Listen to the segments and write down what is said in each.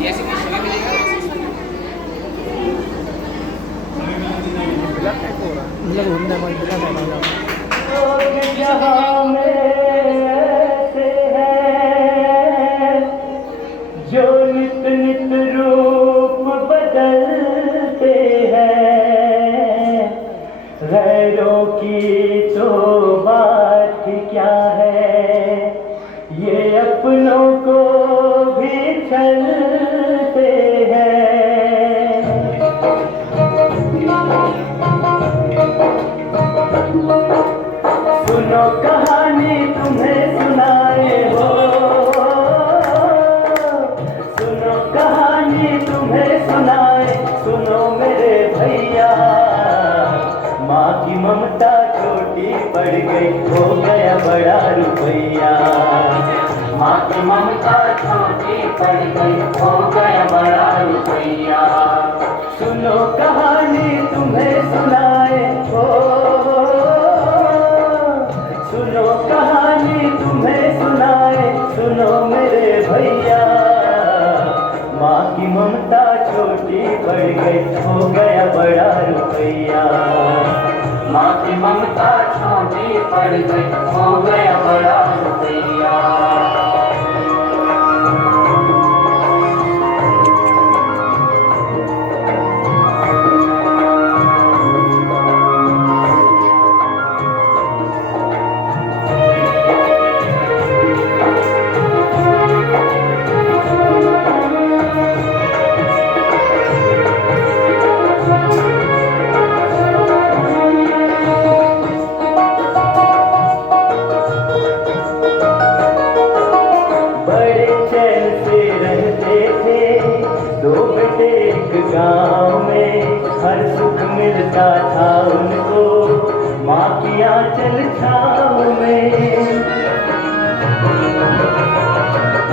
जैसे कि समय मिलेगा लोग जहाँ में ऐसे हैं जो नित नित रूप बदलते हैं। गैरों की तो बात क्या है, ये अपनों को भी छलते हैं। सुनो कहानी तुम्हें सुनाए हो, सुनो कहानी तुम्हें सुनाए, सुनो मेरे भैया। माँ की ममता छोटी पड़ गई, हो गया बड़ा रुपैया। माँ की ममता छोटी पड़ गई, हो गया बड़ा रुपैया। सुनो कहानी तुम्हें सुनाए हो, सुनो कहानी तुम्हें सुनाए, सुनो मेरे भैया। माँ की ममता छोटी पड़ गई, हो गया बड़ा रुपैया। माँ की ममता छोटी पड़ गई, हो गया बड़ा रुपैया। दो बेटे एक गाँव में, हर सुख मिलता था उनको माँ की आंचल छाँव में।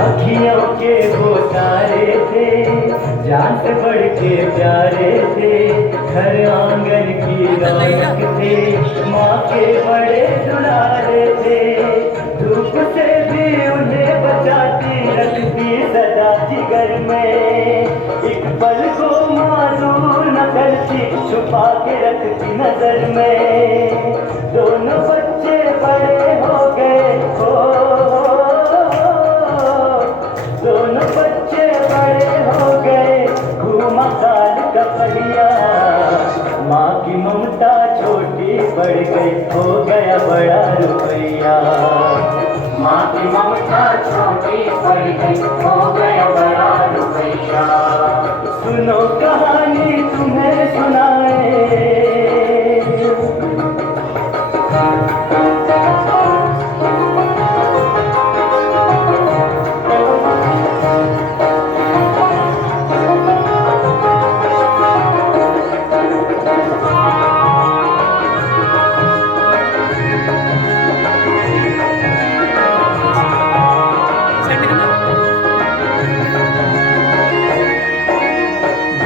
अखियों के वो तारे थे, जान से बढ़ के प्यारे थे, घर आंगन की रौनक थे, माँ के बड़े दुलारे थे। धूप से भी उन्हें बचाती रखती सदा जिगर में, एक पल को माँ दूर न करती, छुपा के रखती नजर में। दोनों बच्चे बड़े हो गए हो, दोनों बच्चे बड़े हो गए, घूमा काल का पहिया। माँ की ममता छोटी पड़ गई, हो गया बड़ा रुपैया। माँ की ममता छोटी पड़ गई, हो गया बड़ा रुपैया। सुनो कहानी तुम्हें सुनाए,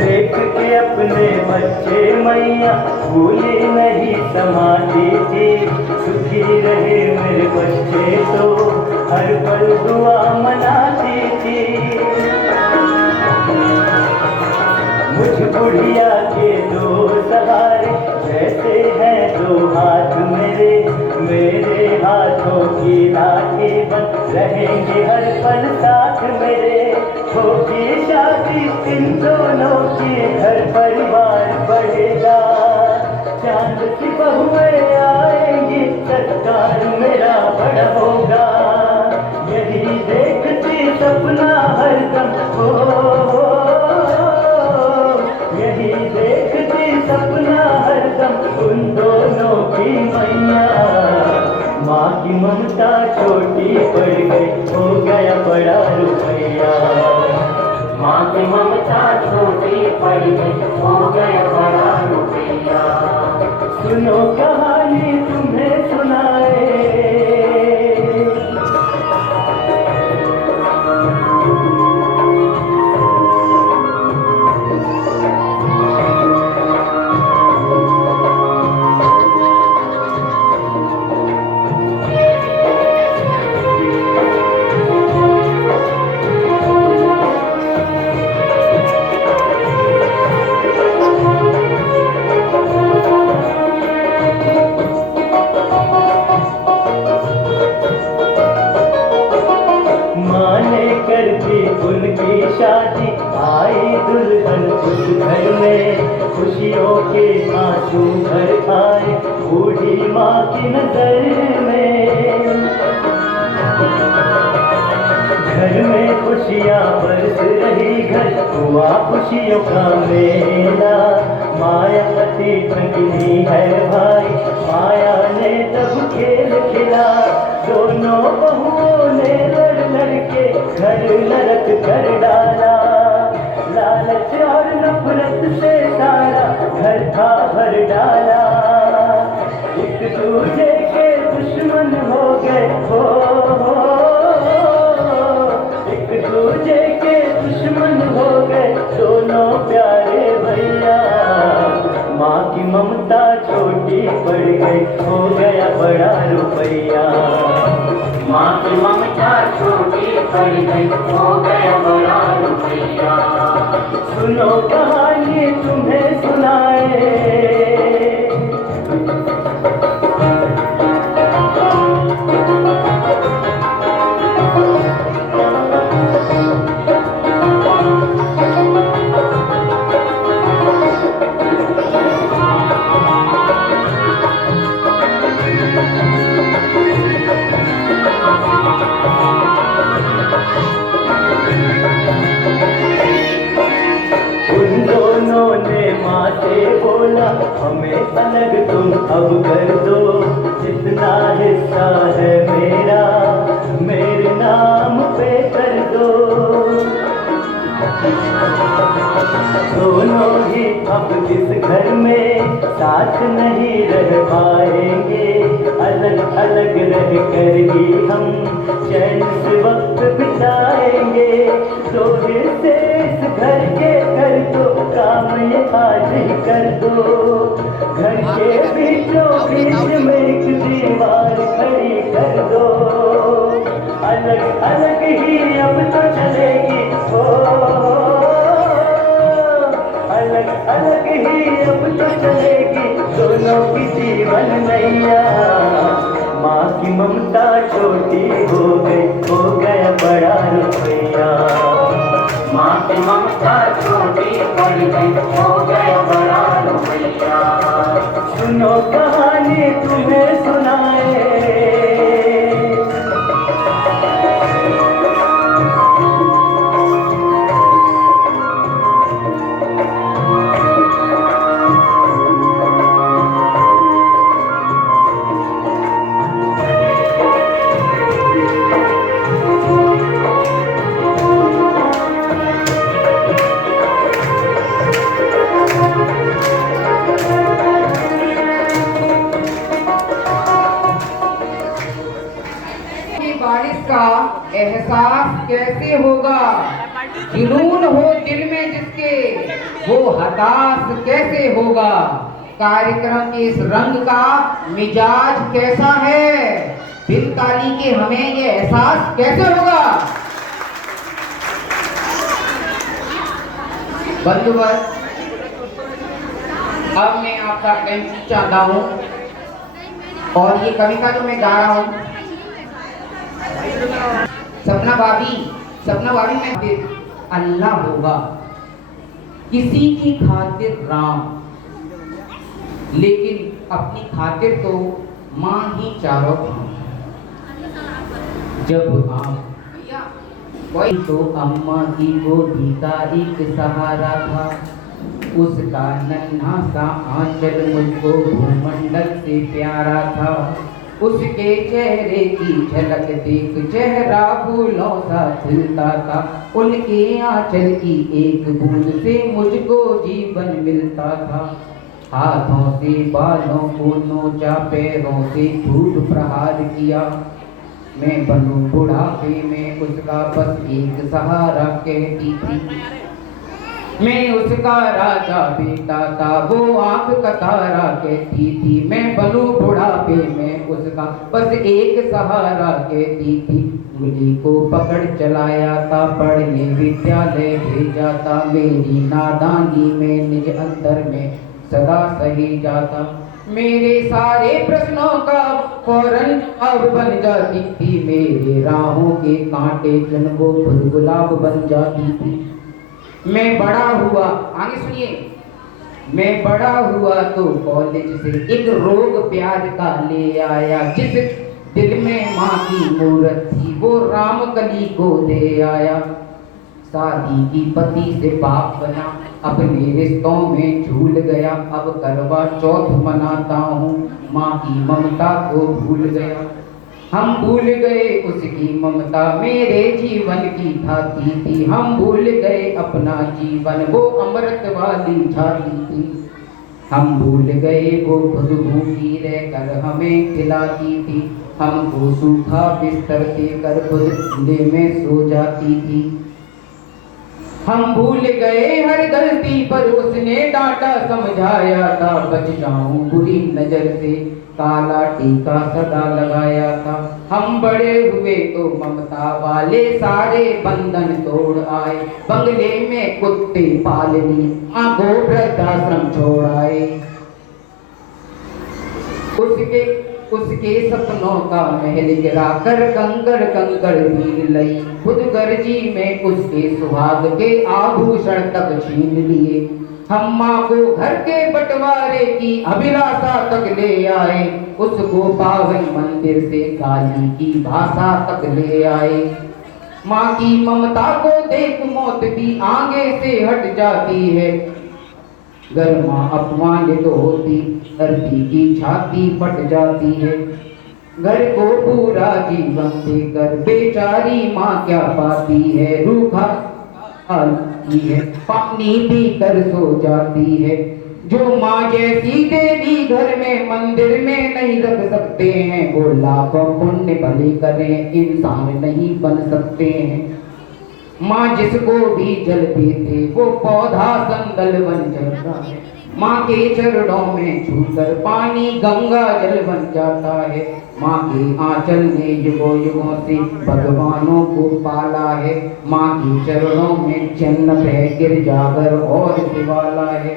देख के अपने बच्चे मैया भूली नहीं समाती थी। सुखी रहे मेरे बच्चे तो हर पल दुआ मनाती थी। मुझ बुढ़िया के दो सहारे जैसे हैं दो हाथ मेरे, मेरे हाथों की लाठी बन रहेंगे हर पल साथ मेरे। होगी शादी इन दोनों की, घर परिवार बढ़ेगा, चांद की बहुएं आएंगी, सत्कार मेरा बड़ा होगा। यही देखती सपना हरदम हो, यही देखती सपना हरदम उन दोनों की मैया। माँ की ममता छोटी पड़ गई, हो गया बड़ा रुपैया। माँ की ममता छोटी पड़ गई, हो गया बड़ा रुपैया। सुनो कहानी तुम्हें सुनाए, शादी आई दुल्हन उस घर में, खुशियों के आंसू भर आए बूढ़ी माँ की नजर में। घर में खुशियाँ बरस रही, घर हुआ खुशियों का मेला। मायावती ठगनी है भाई, माया ने तब खेल खिला। दोनों बहुओं ने लड़ लड़ के घर नरक कर डाला। लालच और नफरत से सारा घर था भर डाला। एक दूजे के दुश्मन हो गए हो, एक दूजे के दुश्मन हो गए दोनों प्यारे भैया। माँ की ममता छोटी पड़ गई, हो गया बड़ा रुपैया। माँ की ममता छोटी पड़ गई, हो गया बड़ा रुपैया। सुनो कहानी तुम्हें सुनाए, हमें अलग तुम अब कर दो। जितना हिस्सा है मेरा मेरे नाम पे कर दो। दोनों ही अब इस घर में साथ नहीं रह पाएंगे, अलग अलग रह कर ही हम चैन से वक्त बिताएंगे। दो हिस्से इस घर के कर दो, काम ये आज ही कर दो। घर के बीचों बीच में एक दीवार खड़ी कर दो। अलग अलग ही अब तो चलेगी हो, अलग अलग ही अब तो चलेगी दोनों की जीवन नैया। माँ की ममता छोटी हो गई, हो गया बड़ा रुपैया। माँ की ममता छोटी पड़ गई, हो गया बड़ा रुपैया। सुनो कहानी तुम्हें सुनाए, बारिश का एहसास कैसे होगा। जुनून हो दिल में जिसके वो हताश कैसे होगा। कार्यक्रम के इस रंग का मिजाज कैसा है, बिन ताली के हमें ये एहसास कैसे होगा। बंधुवर, अब मैं आपका MC चाहता हूँ और ये कविता जो मैं गा रहा हूँ सपना भाभी में अल्लाह होगा, किसी की खातिर राम, लेकिन अपनी खातिर तो माँ ही चारों धाम। जब आप वही तो अम्मा की गोदी का एक सहारा था, उसका नन्हा सा आंचल मुझको भूमंडल से प्यारा था। उसके चेहरे की झलक देख चेहरा फूलों सा खिलता था। उनके आंचल की एक बूंद से मुझको जीवन मिलता था। हाथों से बालों को नोचा, पैरों से खूब प्रहार किया। मैं बनूं बुढ़ापे में उसका बस एक सहारा कहती थी। मैं उसका राजा बेटा था, वो आंख का तारा कहती थी। मैं बनूं बुढ़ापे में उसका बस एक सहारा कहती थी। उंगली को पकड़ चलाया था, पढ़ने विद्यालय भेजा था। मेरी नादानी में निज अंदर में सदा सही जाता। मेरे सारे प्रश्नों का फौरन अब बन जाती थी। मेरे राहों के कांटे जन वो खुद गुलाब बन जाती थी। मैं बड़ा हुआ, आगे सुनिए, मैं बड़ा हुआ तो कॉलेज से एक रोग प्यार का ले आया। जिस दिल में माँ की मूरत थी वो राम कली को दे आया। शादी की पति से बाप बना, अपने रिश्तों में झूल गया। अब करवा चौथ मनाता हूँ, माँ की ममता को भूल गया। हम भूल गए उसकी ममता मेरे जीवन की छाती थी। हम भूल गए अपना जीवन वो अमृत वाली छाती थी। हम भूल गए वो खुद भूखी रहकर हमें खिलाती थी। हमको सूखा बिस्तर देकर खुद खुले में सो जाती थी। हम भूल गए हर गलती पर उसने डांटा समझाया था। बच जाऊं बुरी नजर से काला टीका सदा लगाया था। हम बड़े हुए तो ममता वाले सारे बंधन तोड़ आए। बंगले में कुत्ते पाल ली, माँ को वृद्धाश्रम छोड़ आए। उसके सपनों का महल गिरा कर कंकड़ कंकड़ भीड़ लई। खुद गर्जी में उसके सुहाग के आभूषण तक छीन लिए। हम माँ को घर के बंटवारे की अभिलाषा तक ले आए। उसको पावन मंदिर से गाली की भाषा तक ले आए। माँ की ममता को देख मौत भी आगे से हट जाती है। घर माँ अपमानित होती धरती की छाती फट जाती है। घर को पूरा जीवन देकर बेचारी माँ क्या पाती है। रूखा है, पानी पीकर सो जाती है। जो माँ जैसी देवी घर में मंदिर में नहीं रख सकते हैं, वो लाखों पुण्य भले करें इंसान नहीं बन सकते हैं। माँ जिसको भी जल देते वो पौधा संदल बन जाता है। माँ के चरणों में छूकर पानी गंगा जल बन जाता है। माँ के आंचल ने युगों युगों से भगवानों को पाला है। माँ के चरणों में जन्नत है, गिरजाघर और शिवाला है।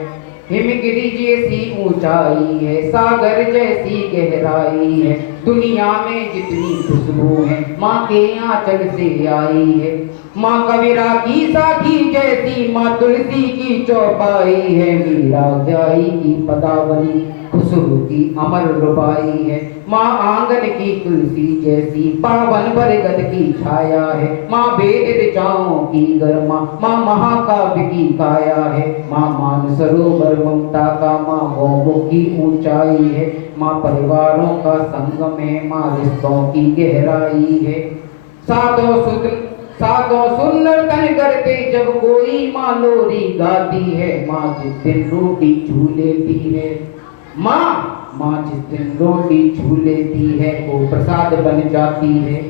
हिमगिरी जैसी ऊंचाई है, सागर जैसी गहराई है। दुनिया में जितनी खुशबू है माँ के आंचल से आई है। माँ कबीरा की साथी जैसी, माँ तुलसी की चौपाई है। मीरा जाई की पदावली, खुशबू की अमर रुबाई है। माँ आंगन की तुलसी जैसी, पावन बरगद की छाया है। माँ वेद ऋचाओं की गर्मा, माँ महाकाव्य की काया है। माँ मान सरोवर ममता का, माँ गौमुख की ऊंचाई है। माँ परिवारों का संगम है, माँ रिश्तों की गहराई है। सातों सुंदर तन करते जब कोई माँ लोरी गाती है। माँ जिस दिन रोटी छू लेती है, माँ जिस दिन रोटी छू लेती है वो प्रसाद बन जाती है।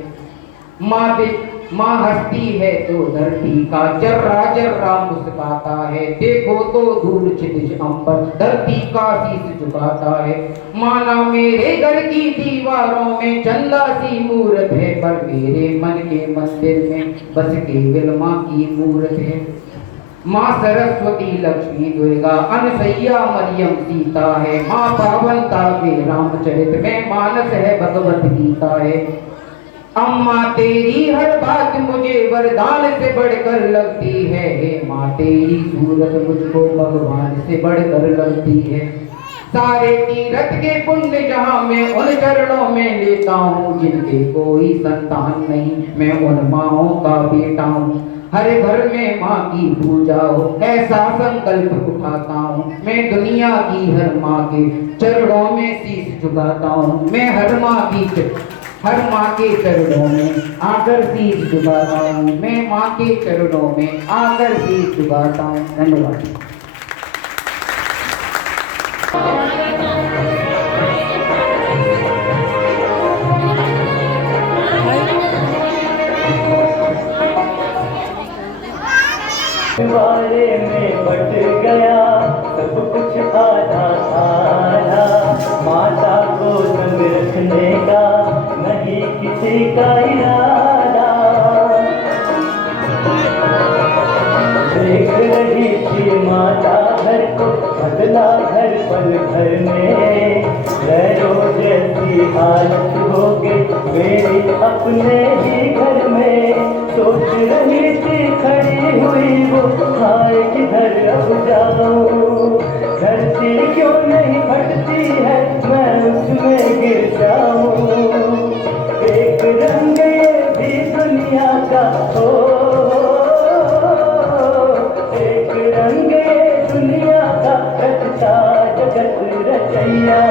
माँ हंसती है तो धरती का जर्रा जर्रा मुस्काता है। देखो तो दूर क्षितिज अंबर धरती का शीश झुकाता है। माना मेरे घर की दीवारों में चंदा सी मूरत है, पर मेरे मन के मंदिर में बस केवल माँ की मूरत है। माँ सरस्वती लक्ष्मी दुर्गा अनसैया मरियम सीता है। माँ पावनता के रामचरित में मानस है भगवत गीता है। अम्मा तेरी हर बात मुझे वरदान से बढ़कर लगती है। हे माँ तेरी सूरत मुझको भगवान से बढ़कर लगती है। सारे तीरथ के पुण्य जहाँ मैं उन चरणों में लेता हूँ, जिनके कोई संतान नहीं मैं उन माँओं का बेटा हूँ। हर घर में माँ की पूजा हो ऐसा संकल्प उठाता हूँ। मैं दुनिया की हर माँ के चरणों में शीश झुकाता हूँ। मैं हर माँ के चरणों में आकर शीश झुकाता हूँ। मैं माँ के चरणों में आकर शीश झुकाता हूँ। धन्यवाद। बारे में बट गया सब कुछ आधा आधा। माता को संग रखने का नहीं किसी का इरादा। देख रही थी माता घर को बदला है हर पल भर में गैरों जैसी हालत हो गई मेरी अपने ही घर में। सोच रही थी खड़ी हुई वो हाय किधर अब जाऊं, धरती क्यों नहीं फटती है मैं उसमें गिर जाऊं। एक रंग ये भी दुनिया का हो, एक रंग ये दुनिया का रचता जगत रचैया।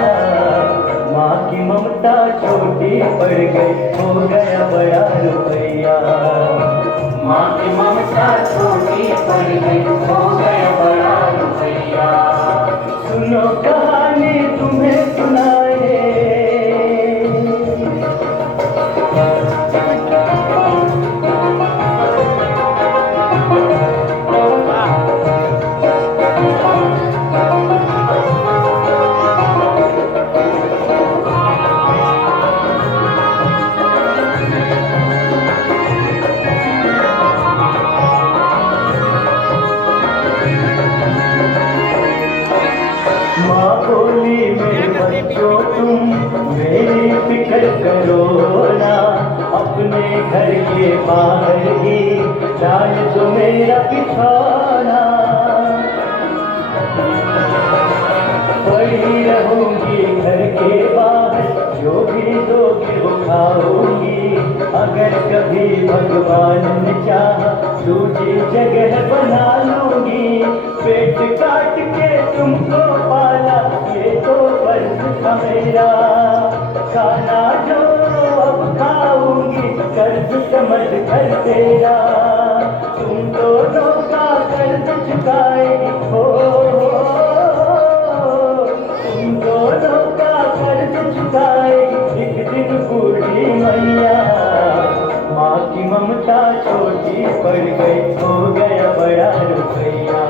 माँ की ममता छोटी पड़ गई हो गया बड़ा रुपैया। माँ की ममता छोटी पड़ गई हो गया बड़ा रुपैया। सुनो कहानी तुम्हें सुनाए, माँ बोली मेरे बच्चों तुम मेरी फिक्र करो ना, अपने घर के बाहर ही डाल दो मेरा बिछौना। पड़ी रहूंगी घर के बाहर जो भी दोगे वो खाऊंगी। अगर कभी भगवान ने चाहा दूसरी जगह बना लूंगी। पेट काट के तुमको पाला ये तो फर्ज था मेरा, खाना जो अब खाऊंगी कर्ज समझ कर तेरा। तुम दोनों का कर्ज चुकाए हो, तुम दोनों का कर्ज चुकाए एक दिन बूढ़ी मैया। माँ की ममता छोटी पड़ गई हो गया बड़ा रुपैया।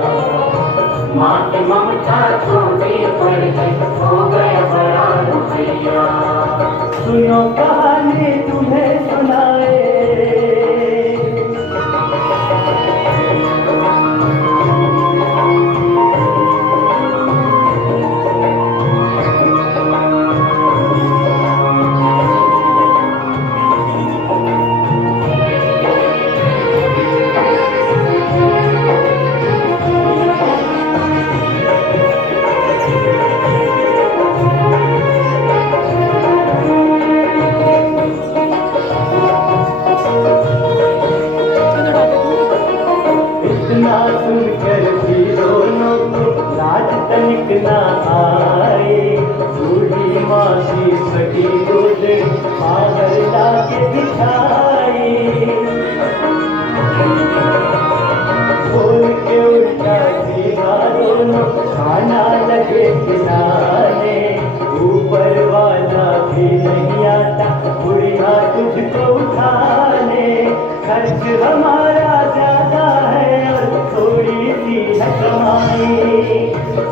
माँ की ममता छोटी पड़ गई हो गया बड़ा रुपैया। सुनो कहानी तुम्हें सुनाए, इतना सुनकर भी दोनों को लाज तनिक ना आए। बूढ़ी माँ की फटी गोद आगर लाके बिछाई, बोल के उल्टा सीधा दोनों खाना लगे खिलाने। ऊपर वाला भी नहीं आता बुढ़िया तुझको उठाने। खर्च हमारा ज्यादा है और थोड़ी सी है कमाई,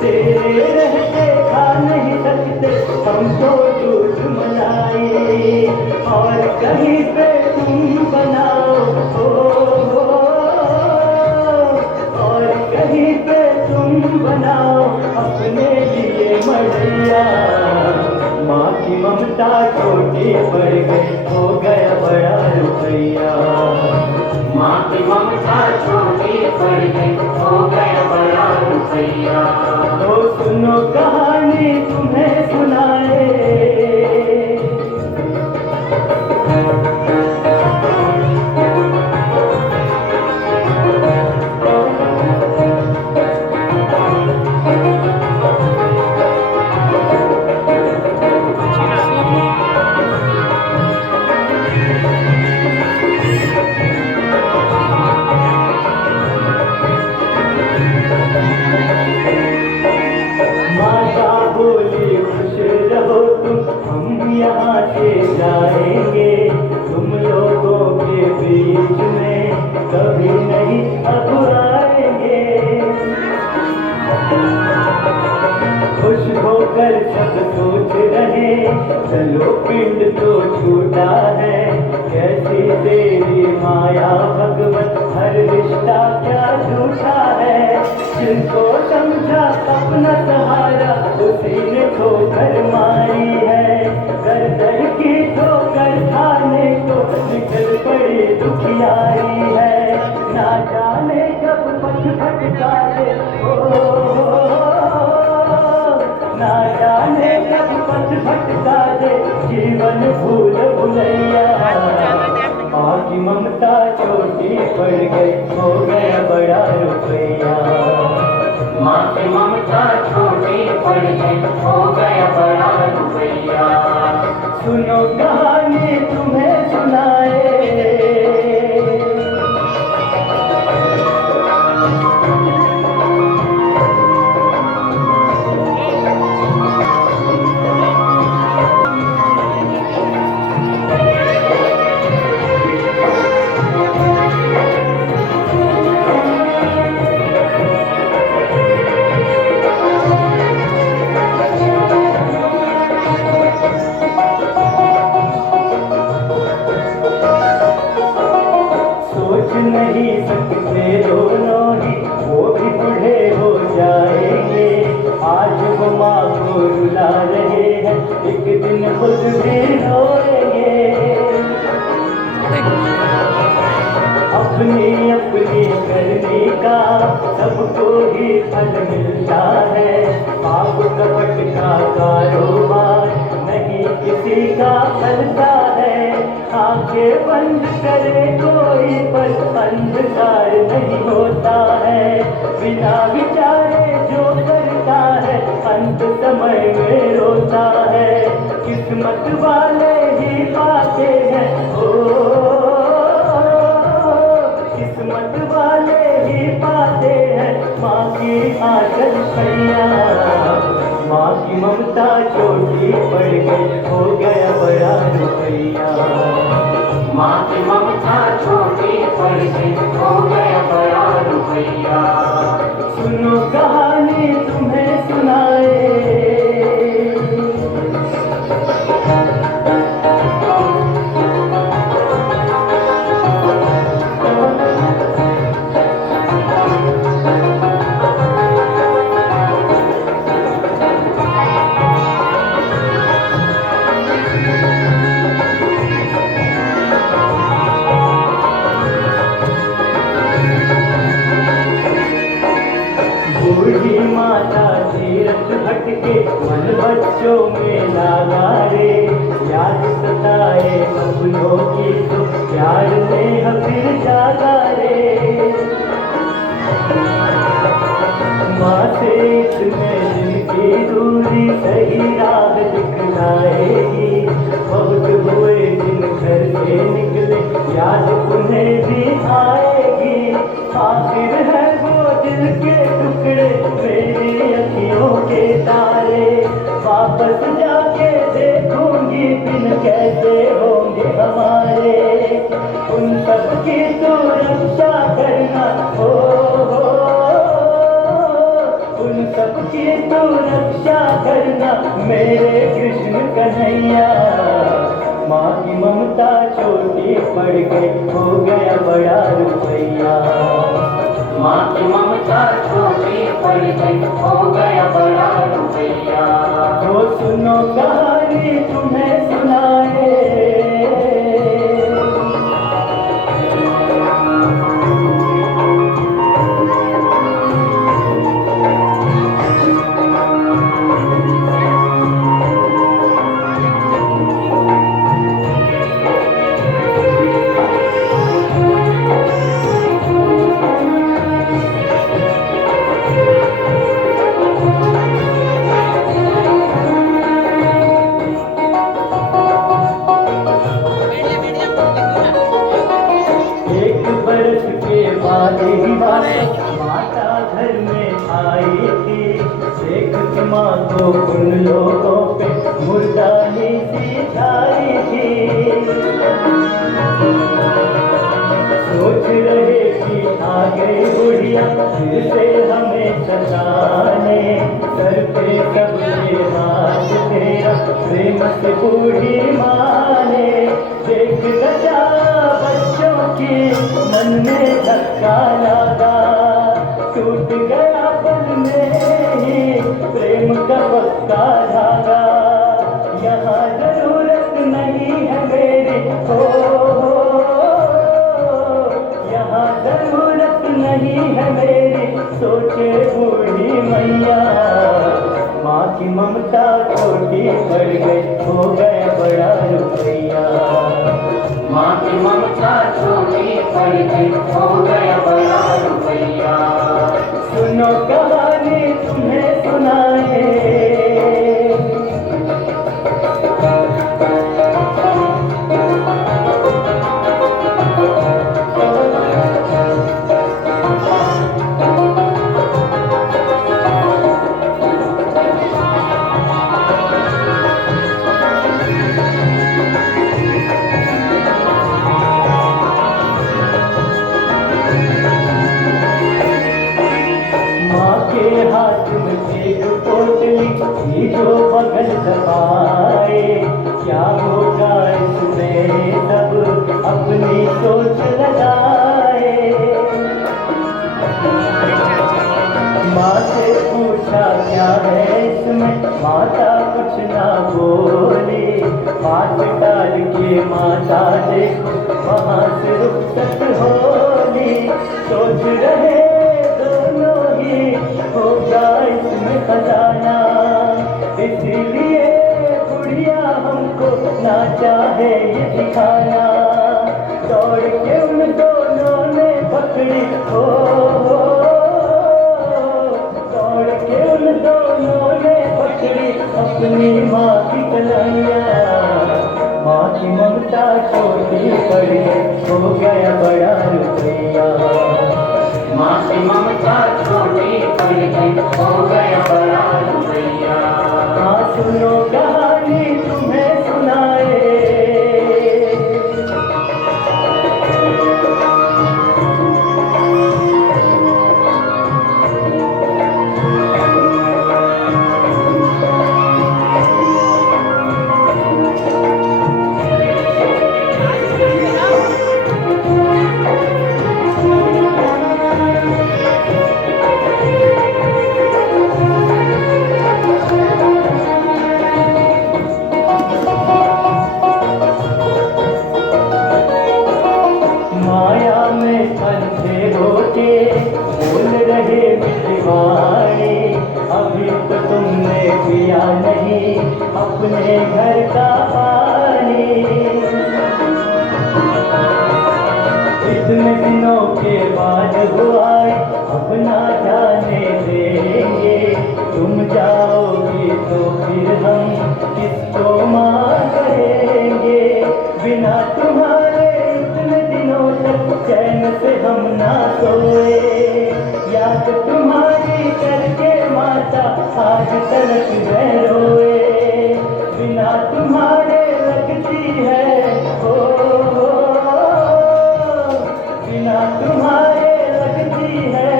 तेरे रहते खा नहीं सकते हम तो दूध मलाई। और कहीं पे तुम बनाओ और कहीं पे तुम बनाओ अपने लिए मड़िया। माँ की ममता छोटी पड़ गई हो गया बड़ा रुपैया। माँ की ममता छोटी पड़ गई हो गया बड़ा रुपैया। तो सुनो कहानी तुम्हें सुनाए, यहाँ से जाएंगे तुम लोगों के बीच में कभी नहीं अधूराएंगे। खुश होकर सब सोच रहे चलो पिंड तो छूटा है, कैसी तेरी माया भगवत हर रिश्ता क्या झूठा है। जिनको समझा अपना सहारा ठोकर मारी है, दर दर की ठोकर खाने को निकल पड़ी दुखियारी है। ना जाने कब पथ भटका दे ना जाने कब पथ भटका दे जीवन भूल भुलैया। माँ की ममता छोटी पड़ गई, हो गया बड़ा रुपया। माँ की ममता छोटी पड़ गई, हो गया बड़ा रुपया। सुनो कहानी तुम्हें सुनाए, नहीं सकते दोनों ही, वो भी बूढ़े हो जाएंगे। आज वो माँ को रुला रहे हैं, एक दिन खुद भी रोएंगे। अपनी अपनी करनी का सबको ही फल मिलता है। पाप कपट का कारोबार नहीं किसी का फलता है। आंखें बंद करे कोई पर अंधकार नहीं होता है। बिना विचारे जो करता है अंत समय में रोता है। किस्मत वाले ही पाते हैं, किस्मत वाले ही पाते हैं माँ की आंचल छैया। माँ की ममता छोटी पड़ गई, हो गया बड़ा रुपया। माँ की ममता छोटी पड़ गई, हो गया बड़ा रुपया। सुनो कहानी तुम्हें सुनाए, बूढ़ी माता तीरथ भटके मन बच्चों में लागा रे। याद सताए अपनों की तो प्यार में फिर जागा रे। माँ से इतने दिन की दूरी सही राह दिखलाएगी। बहुत हुए दिन घर से निकले, याद उन्हें भी आएगी। आखिर है वो दिल के टुकड़े, मेरी अखियों के तारे। वापस जाके देखूंगी दिन कैसे होंगे हमारे। उन सब की तो रक्षा करना उन सब की तो रक्षा करना मेरे कृष्ण कन्हैया। माँ की ममता छोटी पड़ गई, हो गया बड़ा रुपया। माँ की ममता छोटी पड़ गई, हो गया बड़ा रुपया। तो सुनो कहानी तुम्हें सुनाए, माता घर में आई थी। देख माँ को उन लोगों पे मुर्दानी सी छाई थी। सोच रहे कि आ गई बुढ़िया फिर से हमें सताने। सर पे सबके हाथ तेरा प्रेम से बूढ़ी माँ ने। देख बचा बच्चों की मन में धक्का लगा। टूट गया पल में ही प्रेम का पक्का धागा। नहीं है मेरी, सोचे बूढ़ी मैया। माँ की ममता छोटी पड़ गई, हो गया बड़ा रुपया। माँ की ममता छोटी पड़ गई, हो गया बड़ा रुपया। सुनो कहानी तुम्हें सुनाए, हाथ में एक पोटली थी जो बगल दबाए। क्या होगा इसमें सब अपनी सोच लगाए। माँ से पूछा क्या है इसमें, माता कुछ ना बोली। हाथ डाल के माता देखो वहाँ से रुखसत होली। सोच रहे दोनों ही होगा इसमें खजाना, इसलिए बुढ़िया हमको ना चाहे ये दिखाना। दौड़ के उन दोनों ने पकड़ी, हो दौड़ के उन दोनों ने पकड़ी अपनी माँ की कलाइयाँ। माँ की ममता छोटी पड़ गई, हो गया बड़ा रुपया। माँ की ममता छोटी पड़ गई, हो गया बड़ा रुपया। हाँ सुनो कहानी तुम्हें सुनाए, बोल रहे मिठवाड़े। अभी तो तुमने पिया नहीं अपने घर का पानी। इतने दिनों के बाद हुआ अपना जाने देंगे। तुम जाओगी तो फिर हम किसको माँ कहेंगे। बिना तुम्हारे इतने दिनों तक चैन से हम ना सोए। याद तुम्हारी करके माता आज तलक मैं रोए। बिना तुम्हारे लगती है ओ, बिना तुम्हारे लगती है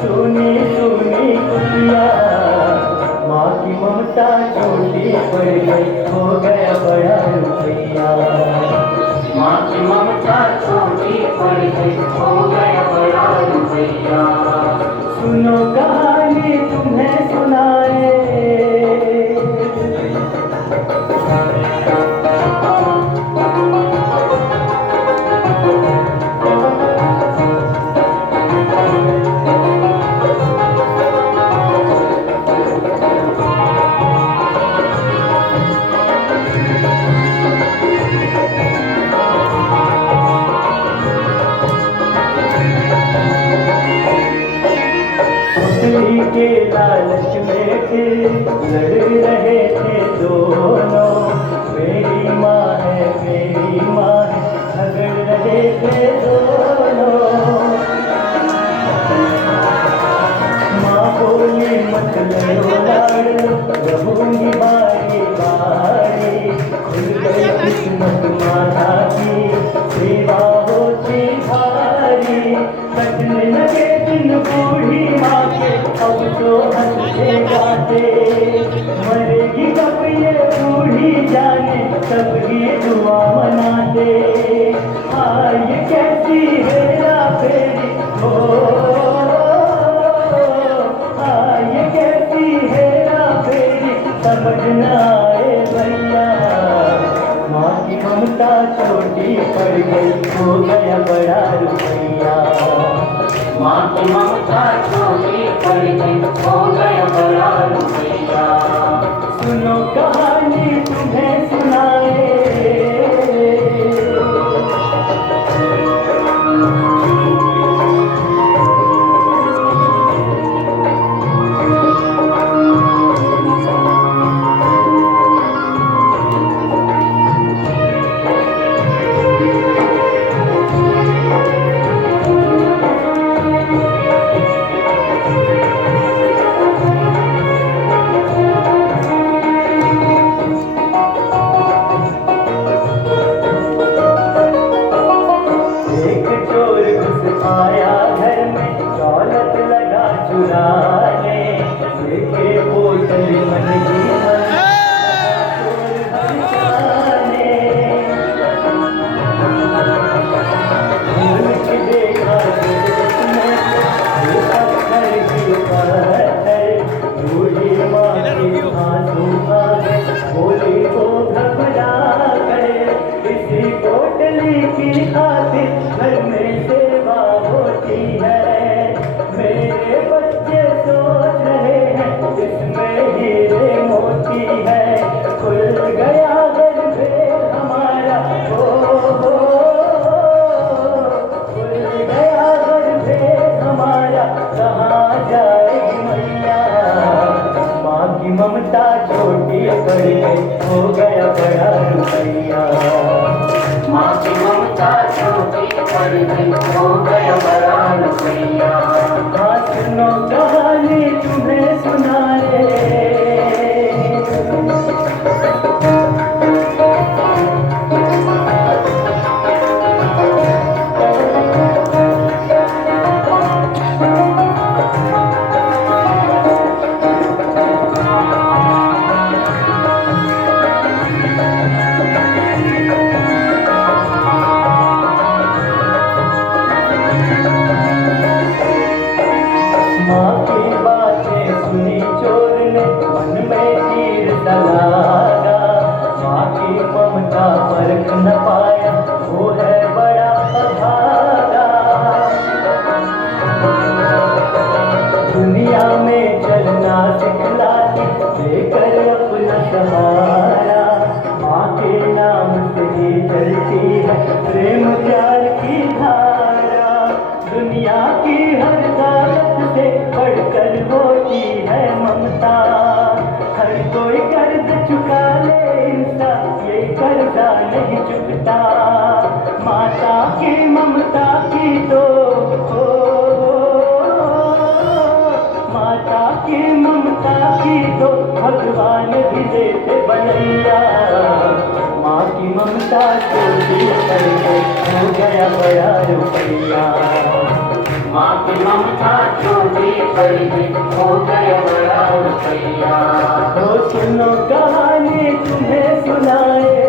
सुनी सुनी कुटिया। माँ की ममता छोटी पड़ गई, हो गया बड़ा रुपया। माँ की ममता छोटी पड़ गई, हो गया बड़ा रुपया। सुनो कहानी तुम्हें सुनाए, के लालच में थे लड़ रहे थे दोनों। मेरी माँ है झगड़ रहे थे दोनों। माँ बोली मत लड़ो लाड़, रहूंगी बारी बारी। खुल गई किस्मत माता की, सेवा होती भारी। कटने लगे दिन बूढ़ी माँ के, अब तो हंसते गाते। मरेगी कब ये बूढ़ी जाने, सब ये दुआ मनाते। ये कैसी हेरा फेरी हो, ये कैसी हेरा फेरी समझ न आए भैया। माँ की ममता छोटी पड़ गई, हो गया बड़ा रुपया। माँ की ममता छोटी पड़ गई, हो गया बड़ा रुपया। सुनो कहानी तुम्हें सुनाए, आया घर में दौलत लगा चुराने, देखे बोतल मन की देखा पत्थर की पत्थर बूढ़ी माँ की आंसू आ गए, बोली को घबरा गए, इसी बोतली की खातिर घर में सेवा होती है। मेरे बच्चे सोच रहे हैं इसमें हीरे मोती है, खुल गया घर भेद हमारा, हो खुल गया घर भेद हमारा, कहाँ जाएगी मैया। माँ की ममता छोटी पड़ गई, हो गया बड़ा रुपया। माँ की ममता छोटी पड़ गई, हो गया बड़ा रुपया। हाँ सुनो कहानी तुम्हें सुनाए, माँ की बातें सुनी चोर ने, मन में तीर चलाया, माँ की ममता परख न पाया, वो है बड़ा अभागा। दुनिया में चलना सिखलाती, देकर अपना सहारा, माँ के नाम से ही चलती है प्रेम प्यार की धारा। दुनिया की हर दौलत से बढ़कर होती है ममता, हर कोई कर्ज चुका ले इंसान, ये कर्जा नहीं चुकता। माता की ममता की तो माता की ममता की तो भगवान भी देते बनैया। माँ की ममता छोटी पड़ गई, हो गया बड़ा रुपया। माँ की ममता छोटी पड़ गई, हो गया बड़ा रुपया। तो सुनो कहानी तुम्हें सुनाए,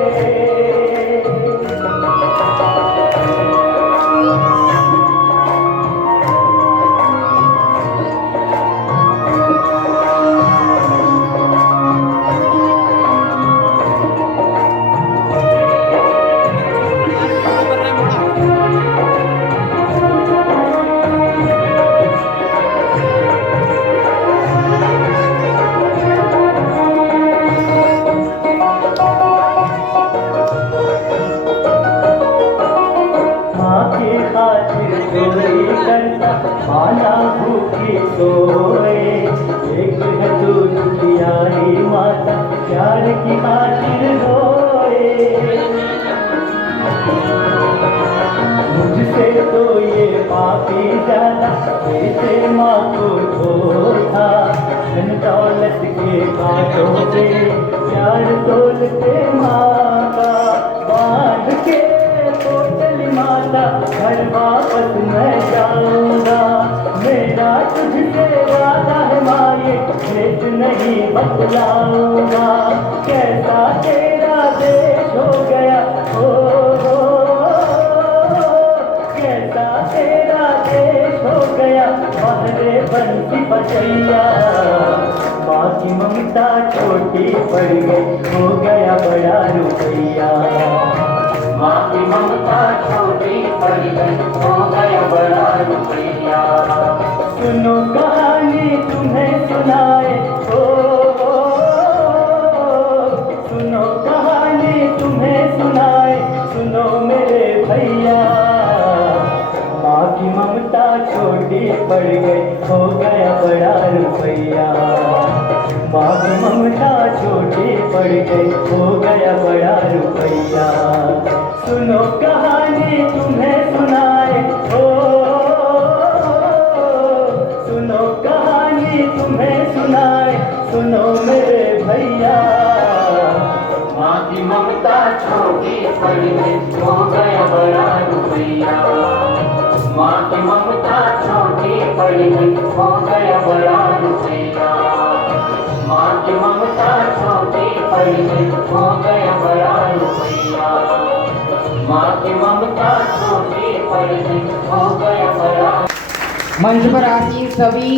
चोरी करता माला भूखी सोए, एक है दूध प्यारी माता, प्यार की खातिर रोए। मुझसे तो ये पापी ज्यादा देते माँ को धोखा, धन दौलत के कांटों पे प्यार तोलते माँ का। बांध के बोतल माता घर वापस मैं जाऊंगा, मेरा तुझसे वादा है माये, भेद नहीं बतलाऊंगा। कैसा तेरा देश हो गया, कैसा तेरा देश हो गया, बहरे बंसी बचैया। माँ की ममता छोटी पड़ गई, हो गया बड़ा रुपया। माँ की ममता छोटी पड़ गई, हो गया बड़ा रुपया। सुनो कहानी तुम्हें सुनाए, सुनो कहानी तुम्हें सुनाए, सुनो मेरे भैया। माँ की ममता छोटी पड़ गई, हो गया बड़ा रुपया। माँ की ममता छोटी पड़ गई, हो गया बड़ा रुपया। सुनो कहानी तुम्हें सुनाए, सुनो कहानी तुम्हें सुनाए, सुनो मेरे भैया। माँ की ममता छोटी पड़ गई, हो गया बड़ा रुपया। माँ की ममता छोटी पड़ गई, हो गया बड़ा रुपया। माँ की ममता छोटी पड़ गई, हो गया बड़ा रुपया। माँ की ममता छोटी पड़ गई, हो गया बड़ा। मंच पर आसीन सभी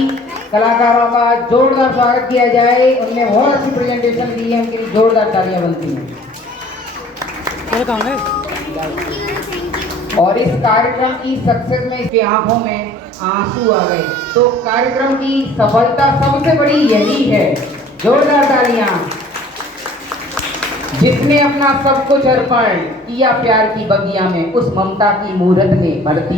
कलाकारों का जोरदार स्वागत किया जाए। उनने बहुत अच्छी प्रेजेंटेशन दी है, उनके लिए जोरदार तालियां बनती हैं। और इस कार्यक्रम की सक्सेस में इसके आंखों में आंसू आ गए। तो कार्यक्रम की सफलता सबसे बड़ी यही है। जोरदार तालियां। जिसने अपना सब कुछ अर्पण किया प्यार की बगिया में, उस ममता की मूरत में भरती